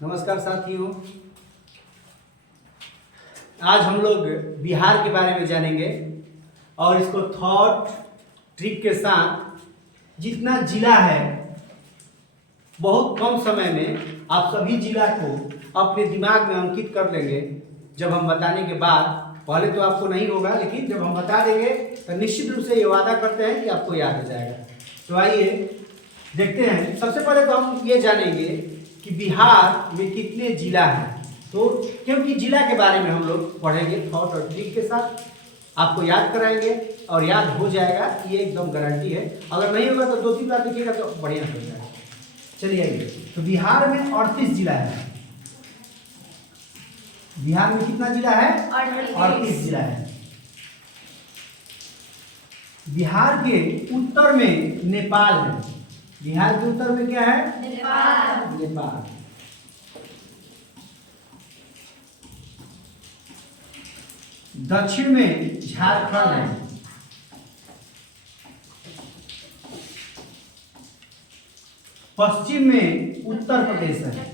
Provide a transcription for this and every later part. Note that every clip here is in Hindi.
नमस्कार साथियों, आज हम लोग बिहार के बारे में जानेंगे और इसको थॉट ट्रिक के साथ जितना जिला है बहुत कम समय में आप सभी जिला को अपने दिमाग में अंकित कर लेंगे। जब हम बताने के बाद, पहले तो आपको नहीं होगा, लेकिन जब हम बता देंगे तो निश्चित रूप से ये वादा करते हैं कि आपको याद हो जाएगा। तो आइए देखते हैं। सबसे पहले तो हम ये जानेंगे कि बिहार में कितने जिला हैं। तो क्योंकि जिला के बारे में हम लोग पढ़ेंगे थॉट और ट्रिक के साथ, आपको याद कराएंगे और याद हो जाएगा, ये एकदम गारंटी है। अगर नहीं होगा तो 2-3 बार लिखिएगा तो बढ़िया हो जाएगा। चलिए आइए, तो बिहार में 38 जिला है। बिहार में कितना जिला है? 38 जिला है। बिहार के उत्तर में नेपाल है। बिहार के उत्तर में क्या है? नेपाल। दक्षिण में झारखंड है। पश्चिम में उत्तर प्रदेश है।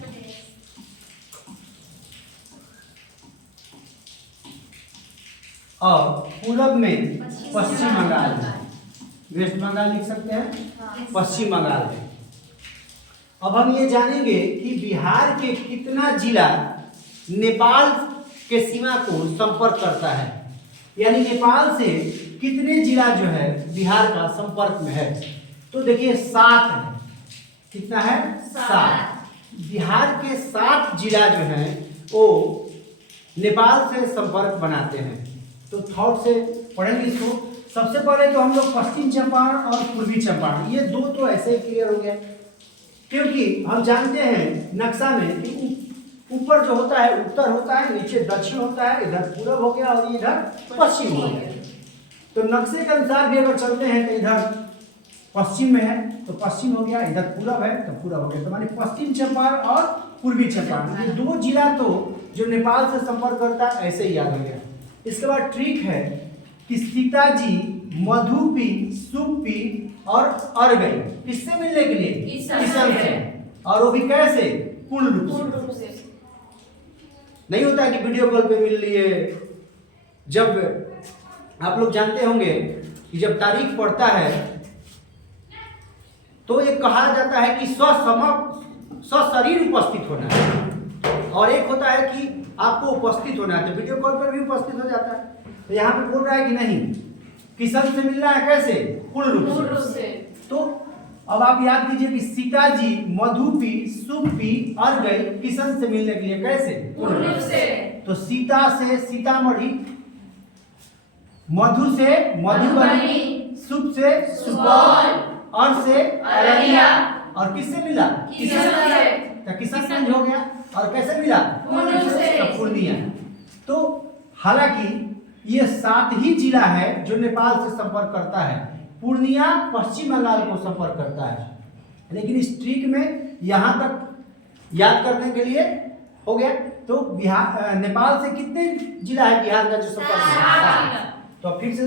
और पूरब में पश्चिम बंगाल है। वेस्ट बंगाल लिख सकते हैं, पश्चिम बंगाल है। अब हम ये जानेंगे कि बिहार के कितना जिला नेपाल के सीमा को संपर्क करता है, यानी नेपाल से कितने जिला जो है बिहार का संपर्क में है। तो देखिए 7 है। कितना है? 7। बिहार के 7 जिला जो हैं वो नेपाल से संपर्क बनाते हैं। तो थॉट से पढ़ेंगे इसको। सबसे पहले तो हम लोग पश्चिम चंपारण और पूर्वी चंपारण, ये दो तो ऐसे ही क्लियर हो गया, क्योंकि हम जानते हैं नक्शा में कि ऊपर जो होता है उत्तर होता है, नीचे दक्षिण होता है, इधर पूरब हो गया और इधर पश्चिम हो गया। तो नक्शे के अनुसार भी अगर चलते हैं तो इधर पश्चिम में है तो पश्चिम हो गया, इधर पूरब है तो पूरब हो गया। तो माने पश्चिम चंपारण और पूर्वी चंपारण, ये 2 जिला तो जो नेपाल से संपर्क करता है, ऐसे ही याद हो गया। इसके बाद ट्रिक है कि सीताजी, मधुपी, सुप्पी और अरगई किससे मिलने के लिए? किशन से। और वो भी कैसे? पूर्ण रूप से। नहीं होता है कि वीडियो कॉल पे मिल लिए। जब आप लोग जानते होंगे कि जब तारीख पड़ता है तो ये कहा जाता है कि सशरीर उपस्थित होना है, और एक होता है कि आपको उपस्थित होना है। तो वीडियो कॉल पर भी उपस्थित हो जाता है। तो यहाँ पे बोल रहा है कि नहीं, किशन से मिलना है कैसे? पूर्ण रूप से। तो अब आप याद कीजिए कि सीताजी, मधुपी, सुप्पी, अरगई किशन से मिलने के लिए कैसे? पूर्ण रूप से। तो सीता से सीतामढ़ी, मधु से मधुबनी, सुप से सुपौल, अर से अररिया, और किससे मिला? किशन से। तो किशनगंज हो गया। और कैसे मिला? पूर्णिया। तो हालांकि ये 7 ही जिला है जो नेपाल से संपर्क करता है। पूर्णिया पश्चिम बंगाल को संपर्क करता है, लेकिन इस ट्रिक में यहाँ तक याद करने के लिए हो गया। तो बिहार नेपाल से कितने जिला है बिहार का जो संपर्क है? तो फिर से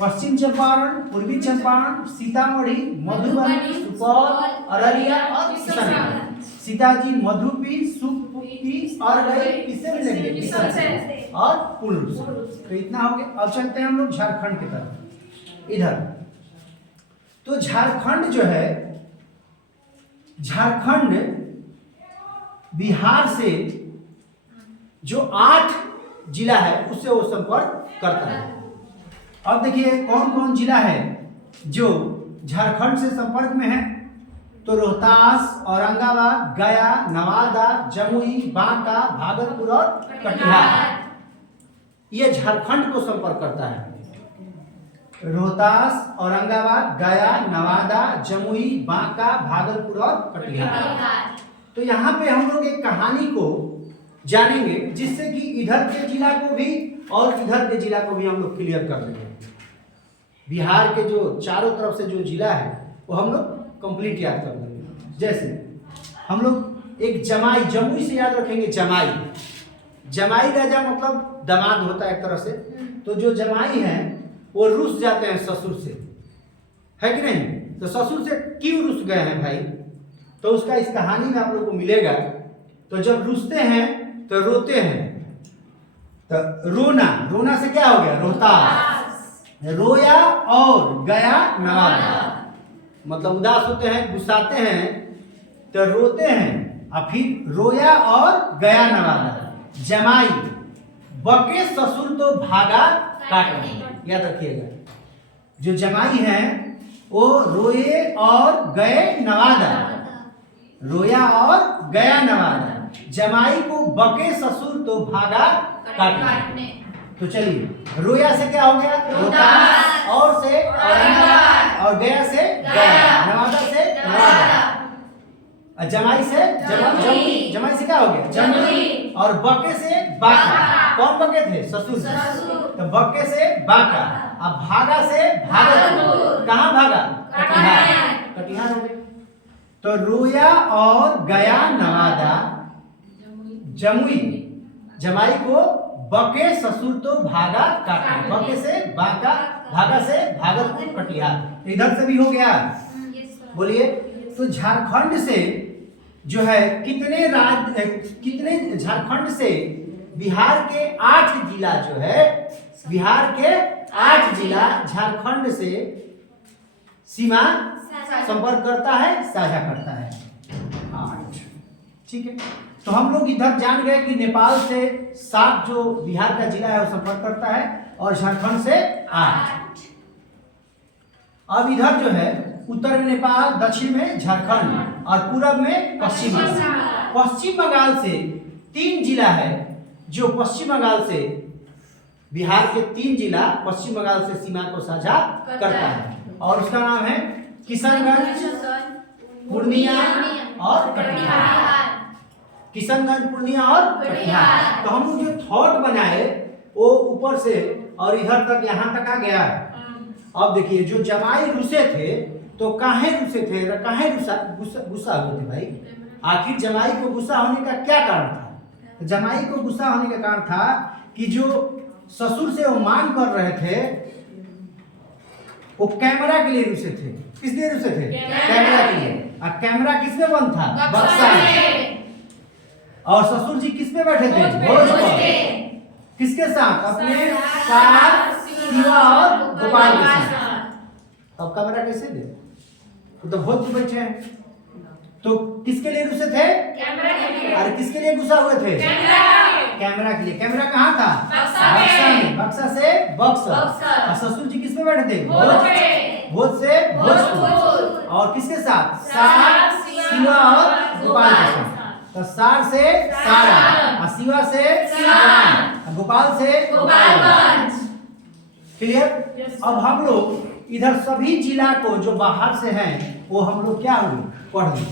पश्चिम चंपारण, पूर्वी चंपारण, सीतामढ़ी, मधुबनी, सुपौल, अररिया और किशनगंज। सीताजी, मधुपी, सुप्पी और गए किससे मिलेंगे? किशन से। और पूर्ण रूप से। तो इतना हो गया। अब चलते हैं हम लोग झारखंड की तरफ। इधर तो झारखंड जो है, झारखंड बिहार से जो 8 जिला है उससे वो संपर्क करता है। अब देखिए कौन कौन जिला है जो झारखंड से संपर्क में है। तो रोहतास, औरंगाबाद, गया, नवादा, जमुई, बांका, भागलपुर और कटिहार, ये झारखंड को संपर्क करता है। रोहतास, औरंगाबाद, गया, नवादा, जमुई, बांका, भागलपुर और कटिहार। तो यहाँ पे हम लोग एक कहानी को जानेंगे जिससे कि इधर के जिला को भी और इधर के जिला को भी हम लोग क्लियर कर देंगे। बिहार के जो चारों तरफ से जो जिला है वो हम लोग कंप्लीट याद कर देंगे। जैसे हम लोग एक जमाई, जमुई से याद रखेंगे जमाई। जमाई राजा मतलब दामाद होता है एक तरह से। तो जो जमाई हैं वो रुस जाते हैं ससुर से, है कि नहीं? तो ससुर से क्यों रुस गए हैं भाई, तो उसका इस कहानी में आप लोग को मिलेगा। तो जब रुसते हैं तो रोते हैं, तो रोना, रोना से क्या हो गया? रोहतास। रोया और गया नवादा, मतलब उदास होते हैं, गुस्साते हैं तो रोते हैं, और फिर रोया और गया नवादा। जमाई, बके ससुर तो भागा काटने। याद रखिएगा, जो जमाई है वो रोए और गए नवादा, रोया और गया नवादा। जमाई को बके ससुर तो भागा काटने। तो चलिए, रोया से क्या हो गया? रोहतास, और से औरंगाबाद, और गया से गया, नवादा से नवादा, जमाई से जमुई, जमाई से क्या हो गया? जमुई, और बके से बाका। कौन बके थे? ससुर। तो बके से बाका, अब भागा से भागलपुर। कहाँ भागा? कटिहार, कटिहार हो गया। तो रोया और गया नवादा, जमुई, जमाई को बके ससुर तो भागा काटने, बके से बाका, भागा से भागलपुर, कटिहार। इधर से भी हो गया, बोलिए। तो झारखंड से जो है कितने झारखंड से बिहार के 8 जिला जो है, बिहार के 8 जिला झारखंड से सीमा संपर्क करता है, साझा करता है। 8, ठीक है। तो हम लोग इधर जान गए कि नेपाल से 7 जो बिहार का जिला है वो संपर्क करता है, और झारखंड से 8। अब इधर जो है उत्तर में नेपाल, दक्षिण में झारखंड, और पूरब में पश्चिम बंगाल। पश्चिम बंगाल से 3 जिला है जो पश्चिम बंगाल से, बिहार के 3 जिला पश्चिम बंगाल से सीमा को साझा करता है, और उसका नाम है किशनगंज, पूर्णिया और कटिहार। किशनगंज, पूर्णिया और कटिहार। तो हम लोग जो थॉट बनाए वो ऊपर से और इधर तक, यहाँ तक आ गया। अब देखिए, जो जमाई रुसे थे तो काहे रुसे थे, काहे गुस्सा हुए थे भाई? आखिर जमाई को गुस्सा होने का क्या कारण था? तो जमाई को गुस्सा होने का कारण था कि जो ससुर से वो मांग कर रहे थे वो कैमरा के लिए रुसे थे। किस लिए रुसे थे? कैमरा के लिए। और कैमरा किसमें बंद था? बक्सा में। और ससुर जी किस पे बैठे थे? भोज पर। किसके साथ? अपने सास, शिवा और गोपाल के साथ। अब कैमरा कैसे दे? तो भोज पर बैठे हैं, तो किसके लिए रुसे थे? कैमरा के लिए। अरे किसके लिए गुस्सा हुए थे? कैमरा के लिए। कैमरा कहाँ था? बक्सा में। बक्सा से बक्सर। और ससुर जी किस पे बैठे थे? भोज से भोजपुर। और किसके साथ? सास, शिवा और गोपाल के साथ। तो सार से सारा, और शिवा से सिवान, गोपाल से गोपालगंज। क्लियर? अब हम लोग इधर सभी जिला को जो बाहर से हैं वो हम लोग क्या हुए? पढ़ लिए।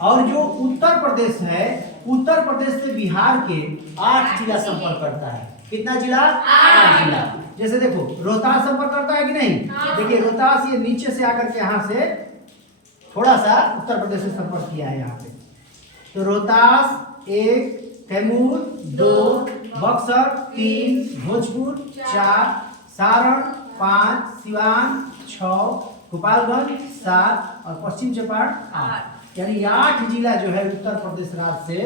और जो उत्तर प्रदेश है, उत्तर प्रदेश से बिहार के 8 जिला संपर्क करता है। कितना जिला? 8 जिला। जैसे देखो, रोहतास संपर्क करता है कि नहीं? देखिए, रोहतास ये नीचे से आकर के यहाँ से थोड़ा सा उत्तर प्रदेश से संपर्क किया है यहाँ पे। तो रोहतास 1, कैमूर 2, बक्सर 3, भोजपुर 4, सारण 5, सिवान 6, गोपालगंज 7 और पश्चिम चंपारण 8। यानी 8 जिला जो है उत्तर प्रदेश राज्य से,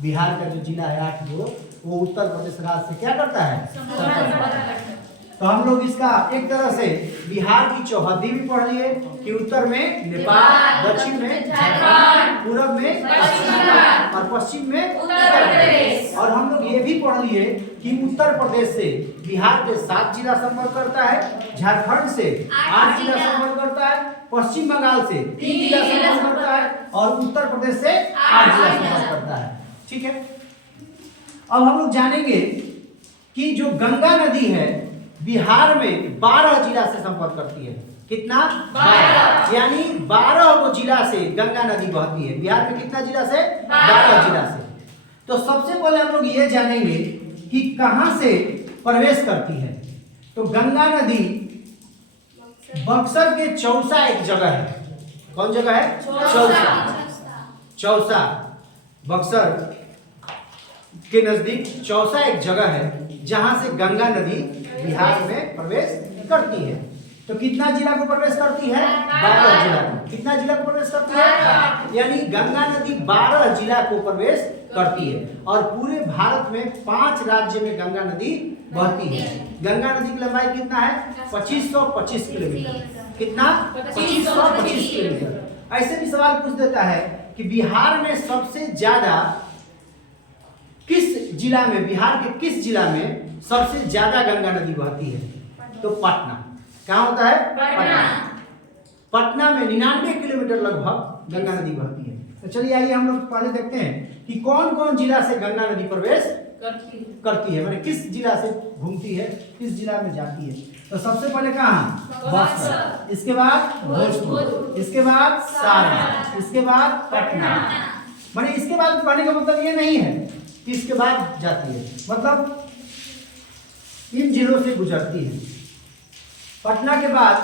बिहार का जो जिला है 8 वो उत्तर प्रदेश राज्य से क्या करता है? तो हम लोग इसका एक तरह से बिहार की चौहद्दी भी पढ़ लिए कि उत्तर में नेपाल, दक्षिण में झारखंड, पूरब में पश्चिम और पश्चिम में उत्तर प्रदेश। और हम लोग ये भी पढ़ लिए कि उत्तर प्रदेश से बिहार के 7 जिला संपर्क करता है, झारखंड से 8 जिला संपर्क करता है, पश्चिम बंगाल से 3 जिला संपर्क करता है, और उत्तर प्रदेश से 8 जिला संपर्क करता है। ठीक है। अब हम लोग जानेंगे कि जो गंगा नदी है बिहार में 12 जिला से संपर्क करती है। कितना? 12। यानी 12 वो जिला से गंगा नदी बहती है। बिहार में कितना जिला से? 12 जिला से। तो सबसे पहले हम लोग ये जानेंगे कि कहां से प्रवेश करती है। तो गंगा नदी बक्सर के चौसा एक जगह है। कौन जगह है? चौसा। बक्सर के नजदीक चौसा एक जगह है जहां से गंगा नदी बिहार में प्रवेश करती है। तो कितना जिला को प्रवेश करती है? 12 जिला को। कितना जिला को प्रवेश करती है? यानी गंगा नदी 12 जिला को प्रवेश करती है। और पूरे भारत में 5 राज्य में गंगा नदी बहती है। गंगा नदी की लंबाई कितना है? 2525 किलोमीटर। कितना? 2525 किलोमीटर। ऐसे भी सवाल पूछ देता है कि बिहार में सबसे ज्यादा किस जिला में, बिहार के किस जिला में सबसे ज्यादा गंगा नदी बहती है? तो पटना। कहाँ होता है? पटना। पटना में 99 किलोमीटर लगभग गंगा नदी बहती है। तो चलिए आइए हम लोग पहले देखते हैं कि कौन कौन जिला से गंगा नदी प्रवेश करती है, माने किस जिला से घूमती है, किस जिला में जाती है। तो सबसे पहले कहाँ? बक्सर, इसके बाद भोजपुर, इसके बाद सारण, इसके बाद पटना। माने इसके बाद कहने का मतलब ये नहीं है कि इसके बाद जाती है, मतलब इन जिलों से गुजरती है। पटना के बाद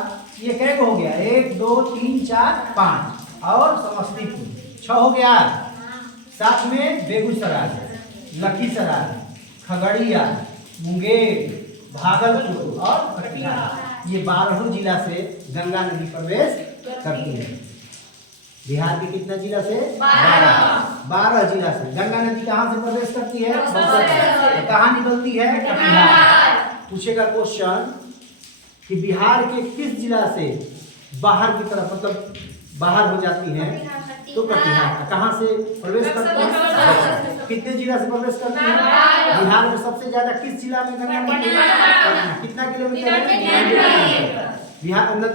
ये कै हो गया? 1 2 3 4 5 और समस्तीपुर 6 हो गया। साथ में बेगूसराय, लखीसराय, खगड़िया, मुंगेर, भागलपुर और कटिहार, ये 12 जिला से गंगा नदी प्रवेश करती है। बिहार के कितना जिला से? 12 जिला से। गंगा नदी कहाँ से प्रवेश करती है? बक्सर। कहाँ निकलती है? कटिहार। पूछेगा क्वेश्चन कि बिहार के किस जिला से बाहर की तरफ, मतलब बाहर हो जाती है? तो कटिहार। कहाँ से प्रवेश करती है? कितने जिला से प्रवेश करती है? बिहार में सबसे ज्यादा किस जिला में गंगा नदी? कितना किलोमीटर है? बिहार गंगा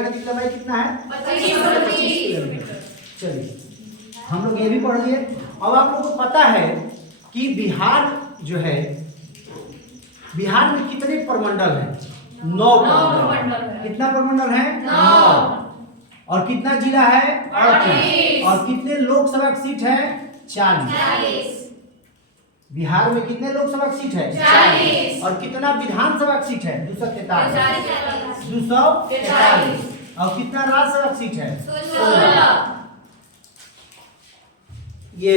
नदी की लंबाई कितना है? 25 किलोमीटर। चलिए हम लोग ये भी पढ़ लिए। अब आप लोगों को पता है कि बिहार जो है, बिहार में कितने प्रमंडल हैं? 9 प्रमंडल। कितना प्रमंडल है? 9। और कितना जिला है? 38। और कितने लोकसभा सीट है? 40। बिहार में कितने लोकसभा सीट है? 40। और कितना विधानसभा सीट है? 243। 243। और कितना राज्यसभा सीट है? 16। ये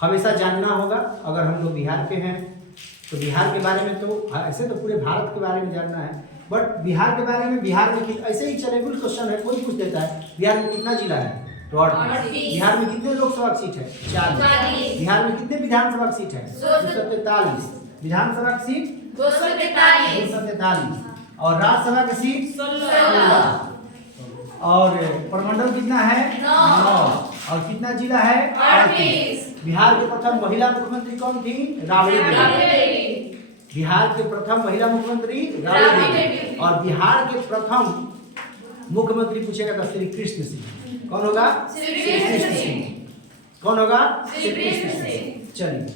हमेशा जानना होगा अगर हम लोग बिहार के हैं तो। बिहार के बारे में तो ऐसे तो पूरे भारत के बारे में जानना है, बट बिहार के बारे में, बिहार में ऐसे ही चलेबुल क्वेश्चन है, कोई पूछ देता है बिहार में कितना जिला है? तो 38। बिहार में कितने लोकसभा सीट है? 40। बिहार में कितने विधानसभा सीट है? 243। विधानसभा सीट 243। और राज्यसभा की सीट 16। और प्रमंडल कितना है? 9। और कितना जिला है? 38। बिहार के प्रथम महिला मुख्यमंत्री कौन थी? राबड़ी देवी। बिहार के प्रथम महिला मुख्यमंत्री राबड़ी देवी। और बिहार के प्रथम मुख्यमंत्री पूछेगा तो श्री कृष्ण सिंह। कौन होगा? श्री कृष्ण सिंह। कौन होगा? श्री कृष्ण सिंह। चलिए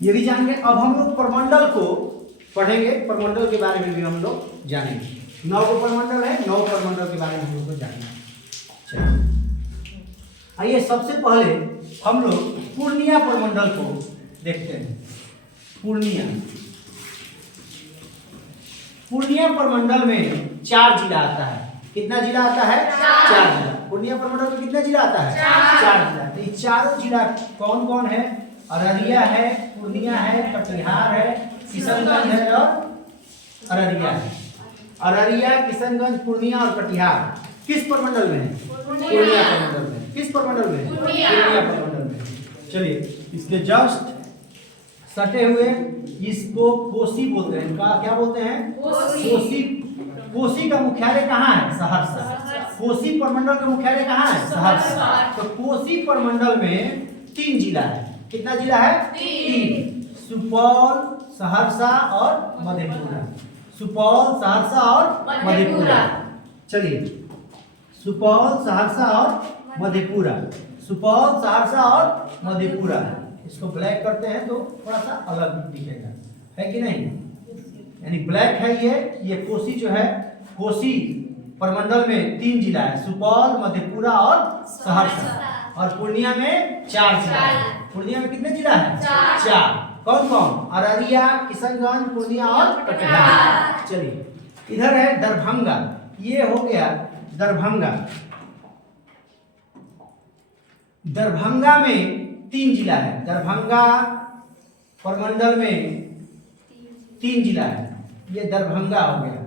ये भी जान गए। अब हम लोग प्रमंडल को पढ़ेंगे, प्रमंडल के बारे में भी हम लोग जानेंगे। 9 प्रमंडल है, 9 प्रमंडल के बारे में हम लोग को जानना है। चलिए आइए सबसे पहले हम लोग पूर्णिया प्रमंडल को देखते हैं। पूर्णिया प्रमंडल में 4 जिला आता है। कितना जिला आता है? 4 जिला। पूर्णिया प्रमंडल में कितना जिला आता है? 4 जिला। तो ये चारों जिला कौन कौन है? अररिया है, पूर्णिया है, कटिहार है, किशनगंज है और अररिया है। अररिया, किशनगंज, पूर्णिया और कटिहार किस प्रमंडल में है? पूर्णिया प्रमंडल में। किस प्रमंडल में? पूर्णिया प्रमंडल में। चलिए इसके जस्ट सटे हुए इसको कोसी बोलते हैं। क्या बोलते हैं? कोसी। कोसी का मुख्यालय कहाँ है? सहरसा। कोसी प्रमंडल का मुख्यालय कहाँ है? सहरसा। तो कोसी प्रमंडल में 3 जिला है। कितना जिला है? 3। सुपौल, सहरसा और मधेपुरा। सुपौल, सहरसा और मधेपुरा। चलिए सुपौल, सहरसा और मधेपुरा। सुपौल, सहरसा और मधेपुरा। इसको ब्लैक करते हैं तो थोड़ा सा अलग दिखेगा, है कि नहीं? यानी ब्लैक है ये कोसी जो है, कोसी प्रमंडल में 3 जिला है, सुपौल, मधेपुरा और सहरसा। और पूर्णिया में 4 जिला है। पूर्णिया में कितने जिला है? 4। कौन कौन? अररिया, किशनगंज, पूर्णिया और कटिहार। चलिए इधर है दरभंगा। ये हो गया दरभंगा। दरभंगा में 3 जिला है। दरभंगा प्रमंडल में 3 जिला है। ये दरभंगा हो गया।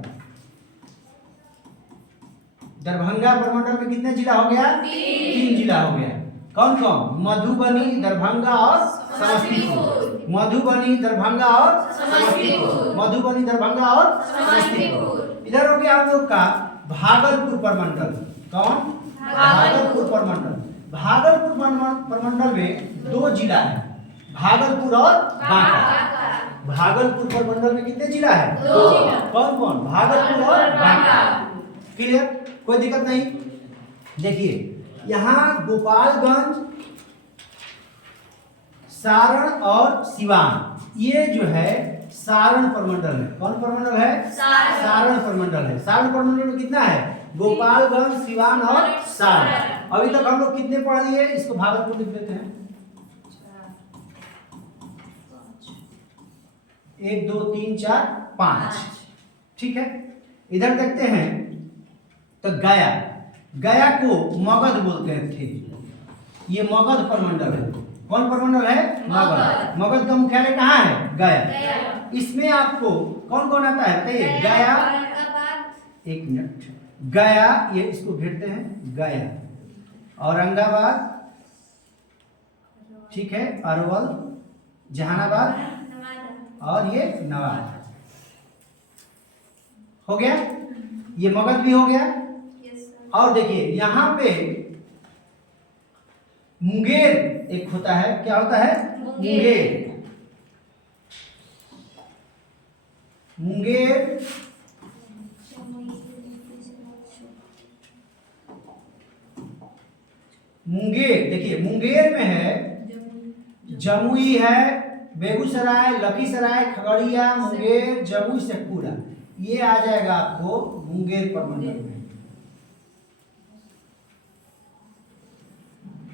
दरभंगा प्रमंडल में कितने जिला हो गया? 3 जिला हो गया। कौन कौन? मधुबनी, दरभंगा और समस्तीपुर। मधुबनी, दरभंगा और समस्तीपुर। मधुबनी, दरभंगा और समस्तीपुर। इधर हो गया हम लोग का भागलपुर प्रमंडल। कौन? भागलपुर प्रमंडल। भागलपुर प्रमंडल में 2 जिला है, भागलपुर और बांका। भागलपुर प्रमंडल में कितने जिला है? 2 जिला। कौन कौन? भागलपुर और बांका। क्लियर? कोई दिक्कत नहीं। देखिए यहाँ गोपालगंज, सारण और सिवान, ये जो है सारण प्रमंडल है। कौन प्रमंडल है? सारण प्रमंडल है। सारण प्रमंडल में कितना है? गोपालगंज, सिवान और सारण। अभी तक हम लोग कितने पढ़ लिए? इसको भागलपुर लिख देते हैं। 1 2 3 4 5। ठीक है, इधर देखते हैं तो गया, गया को मगध बोलते थे। ये मगध प्रमंडल है। कौन प्रमंडल है? मगध। मगध का मुख्यालय कहाँ है? गया। इसमें आपको कौन कौन आता है बताइए? गया, एक मिनट, गया, ये इसको घेरते हैं, गया, औरंगाबाद, ठीक है, अरवल, जहानाबाद और ये नवादा। हो गया, ये मगध भी हो गया। और देखिए यहाँ पे मुंगेर एक होता है। क्या होता है? मुंगेर। मुंगेर, मुंगेर, देखिए मुंगेर में है, जमुई है, बेगूसराय, लखीसराय, खगड़िया, मुंगेर, जमुई, शेखपुरा, ये आ जाएगा आपको मुंगेर प्रमंडल में।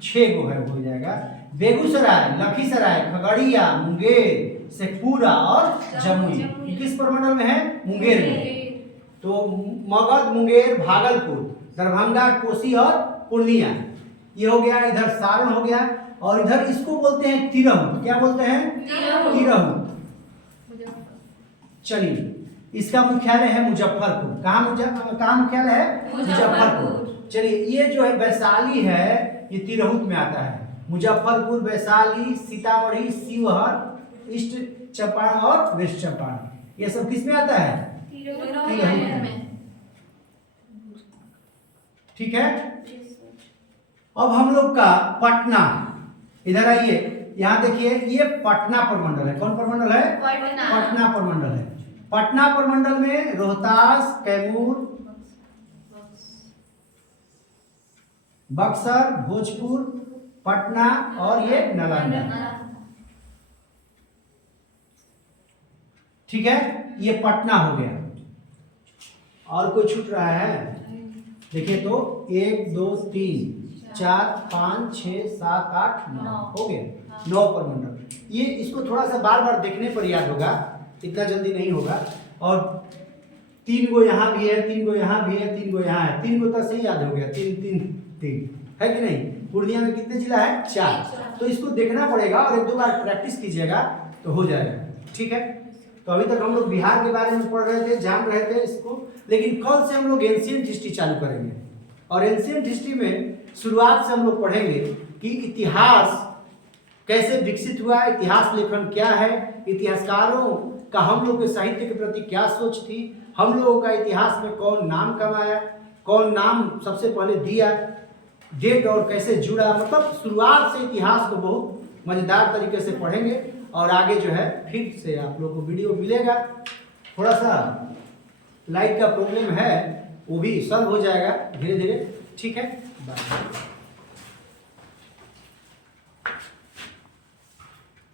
6 गो है, हो जाएगा। बेगूसराय, लखीसराय, खगड़िया, मुंगेर, शेखपुरा और जमुई, ये किस प्रमंडल में है? मुंगेर में। तो मगध, मुंगेर, भागलपुर, दरभंगा, कोसी और पूर्णिया, ये हो गया। इधर सारण हो गया। और इधर इसको बोलते हैं तिरहुत। क्या बोलते हैं? तिरहुत। चलिए, इसका मुख्यालय है मुजफ्फरपुर। कहाँ मुख्यालय है? मुजफ्फरपुर। चलिए, ये जो है वैशाली है, ये तिरहुत में आता है। मुजफ्फरपुर, वैशाली, सीतामढ़ी, शिवहर, ईस्ट चंपारण और वेस्ट चंपारण, ये सब किस में आता है? तिरहुत में। ठीक है, अब हम लोग का पटना, इधर आइए, यहाँ देखिए, ये पटना प्रमंडल है। कौन प्रमंडल है? पटना प्रमंडल है। पटना प्रमंडल में रोहतास, कैमूर, बक्सर, भोजपुर, पटना और ये नालंदा। ठीक है, ये पटना हो गया। और कोई छूट रहा है? देखिए तो 1 2 3 4 5 6 7 8 9 हो गया। 9 प्रमंडल। ये इसको थोड़ा सा बार बार देखने पर याद होगा, इतना जल्दी नहीं होगा। और 3 गो यहाँ भी है, 3 गो यहाँ भी है, 3 गो यहाँ है, 3 गो तो सही याद हो गया। 3 3 3 है कि नहीं? पूर्णिया में कितने जिला है? 4। तो इसको देखना पड़ेगा और 1 2 बार प्रैक्टिस कीजिएगा तो हो जाएगा। ठीक है, तो अभी तक हम लोग बिहार के बारे में पढ़ रहे थे, जान रहे थे इसको, लेकिन कल से हम लोग एंशिएंट हिस्ट्री चालू करेंगे। और एंशिएंट हिस्ट्री में शुरुआत से हम लोग पढ़ेंगे कि इतिहास कैसे विकसित हुआ, इतिहास लेखन क्या है, इतिहासकारों का हम लोग के साहित्य के प्रति क्या सोच थी, हम लोगों का इतिहास में कौन नाम कमाया, कौन नाम सबसे पहले दिया, डेट और कैसे जुड़ा, मतलब शुरुआत से इतिहास को बहुत मज़ेदार तरीके से पढ़ेंगे। और आगे जो है फिर से आप लोगों को वीडियो मिलेगा। थोड़ा सा लाइट का प्रॉब्लम है, वो भी सॉल्व हो जाएगा धीरे धीरे। ठीक है, बाय।